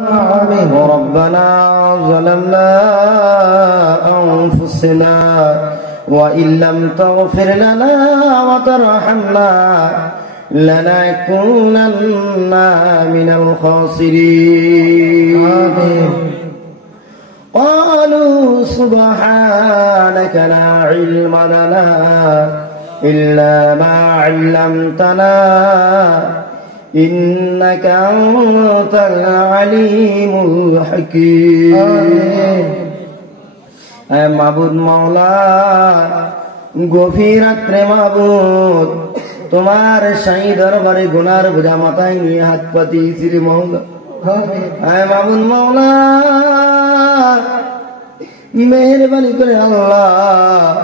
ربنا ظلمنا أنفسنا وإن لم تغفر لنا وترحمنا لنكونن من الخاسرين قالوا سبحانك لا علم لنا إلا ما علمتنا إنك أنت العليم الحكيم মাবুদ মাওলা গভীর রাত্রে মাবুদ তোমার শাহী দরবারে গুনার বোঝা মাথায় নিয়ে হাত পাতিয়েছি রে মাওলা। মাবুদ মাওলা মেহেরবানি করে আল্লাহ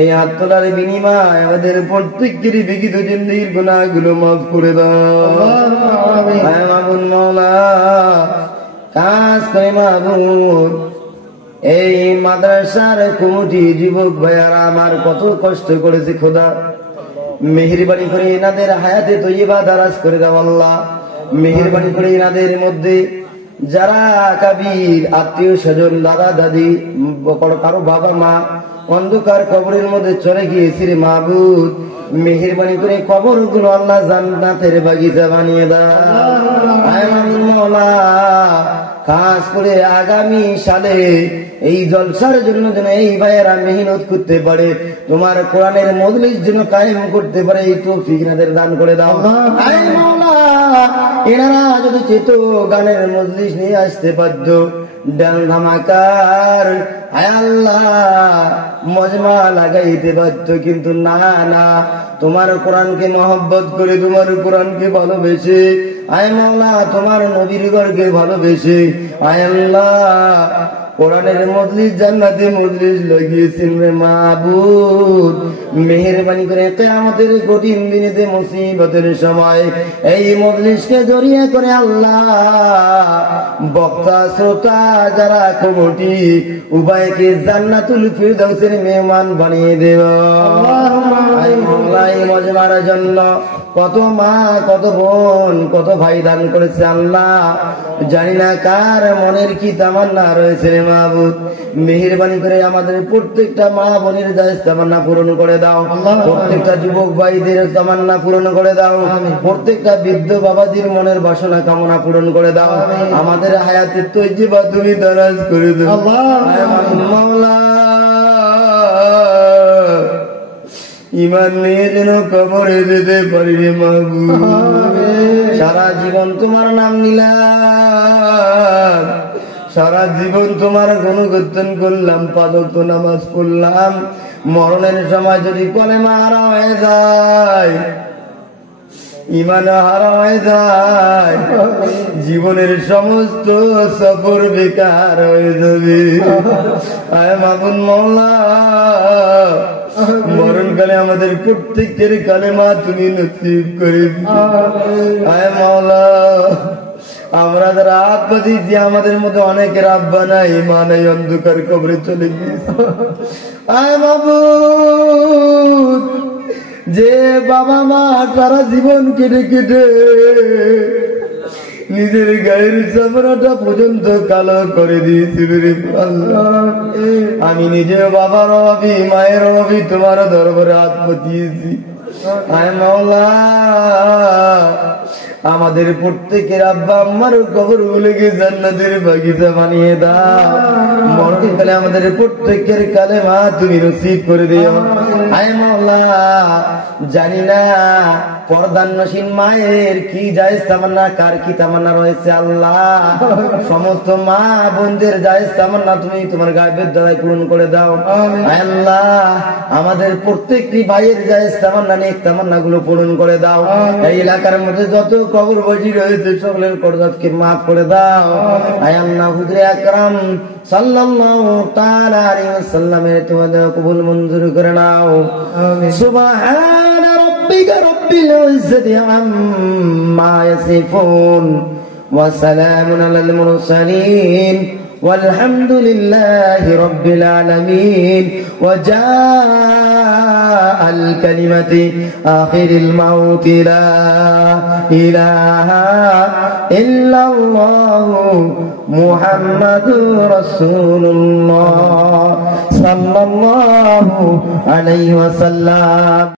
এই হাত তোলার বিনিময় আমাদের প্রত্যেকেরই বিগত জিন্দেগির গুনাহগুলো মাফ করে দাও মাবুদ মাওলা। কাজ করে মাবুদ এই মাদ্রাসার কমিটি যুবক ভাইয়ারা আমার কত কষ্ট করেছে খোদা, মেহেরবানি করে এনাদের হায়াতে তৈয়বা দারাজ করে দাও আল্লাহ। মেহেরবানি করে এনাদের মধ্যে যারা কাবির আত্মীয় স্বজন দাদা দাদি কারো বাবা মা অন্ধকার কবরের মধ্যে চলে গিয়েছে রে মাবুদ, মেহেরবানি করে কবরগুলো আল্লাহ জান্নাতের বাগিচা বানিয়ে দাও মাওলা। খাস করে আগামী সালে এই জলসার জন্য যেন এই ভাইয়েরা মেহনত করতে পারে, তোমার কোরআনের মজলিস যেন কায়েম করতে পারে, এই তৌফিক এনাদের দান করে দাও মাওলা। এনারা যদি চেত গানের মজলিস নিয়ে আসতে পারত, ডাল ধামাকার আয় আল্লাহ মজমা লাগাইতে পারত, কিন্তু না না, তোমার কোরআনকে মহব্বত করে, তোমার কোরআনকে ভালোবেসে আয় মাওলা, তোমার নবীর ঘরকে ভালোবেসে আয় আল্লাহ কোরআনের মজলিস জান্নাতে মজলিস লাগিয়েছেন রে মাবুদ। মেহেরবানি করে কিয়ামতের কঠিন দিনেতে মুসিবতের সময় এই মজলিসকে জড়িয়ে করে আল্লাহ বক্তা শ্রোতা যারা কমিটি উভয়কে জান্নাতুল ফিরদাউসের মেহমান বানিয়ে দেব আল্লাহ। এই মজমার জন্য কত মা কত বোন কত ভাই দান করেছে আল্লাহ, জানি না কার মনের কি তামান্না রয়েছে রে মাবুদ। মেহেরবানি করে আমাদের প্রত্যেকটা মা বোনের জায়েজ তামান্না পূরণ করে দাও, প্রত্যেকটা যুবক ভাইদের তামান্না পূরণ করে দাও, প্রত্যেকটা বৃদ্ধ বাবাজির মনের বাসনা কামনা পূরণ করে দাও, আমাদের হায়াতের তৈজিবা তুমি দারাজ করে দাও মাওলা। ইমান নিয়ে যেন কবরে যেতে পারি রে মাবুদ, সারা জীবন তোমার নাম নিলাম, সারা জীবন তোমার গুণকীর্তন করলাম, পাঁচ ওয়াক্ত নামাজ পড়লাম, মরণের সময় যদি কলেমা হারা হয়ে যায়, ইমান হারা হয়ে যায়, জীবনের সমস্ত সফর বেকার হয়ে যাবে। আয় মাবুদ মাওলা, মরণকালে আমাদের প্রত্যেকের কালেমা তুমি নসিব করে আয় মাওলা। আমরা যারা আব্বা দিয়েছি আমাদের মধ্যে অনেকের আব্বা নাই মা নাই, অন্ধকার কবরে চলে গিয়েছে আয় মাবুদ। যে বাবা মা সারা জীবন কেটে কেটে নিজের গায়ের চামড়াটা পর্যন্ত কালো করে দিয়েছিল রে আল্লাহ, আমি নিজে বাবার অভাবী মায়ের অভাবী তোমার দরবারে হাত পাতিয়েছি আয় মাওলা। আমাদের প্রত্যেকের আব্বা আম্মার কবর গুলোকে জান্নাতের বাগিচা বানিয়ে দাও, মরণকালে আমাদের প্রত্যেকের কালেমা তুমি নসিব করে দিও আয় মাওলা। জানি না পর্দানসীন মায়ের কি জায়েজ তামান্না, কার কি তামান্না রয়েছে আল্লাহ, সমস্ত মা বোনদের জায়েজ তামান্না তুমি তোমার গায়েবের দ্বারাই পূরণ করে দাও আল্লাহ। আমাদের প্রত্যেকটি ভাইয়ের জায়েজ তামান্না নেক তামান্না গুলো পূরণ করে দাও। এই এলাকার মধ্যে যত কবরবাজি রয়েছে সকলের করদাতকে মাফ করে দাও আয় আল্লাহ। হুজুরে আকরাম সাল্লাল্লাহু তাআলা আলাইহি ওয়াসাল্লামের তোমাদের কবুল মঞ্জুর করে নাও। সুবহান রাব্বিকা রাব্বিল ইজ্জাতি আম্মা ইয়াসিফুন ওয়া সালামুন আলাল মুরসালিন والحمد لله رب العالمين وجاء الكلمة آخر الموت لا إله إلا الله محمد رسول الله صلى الله عليه وسلم.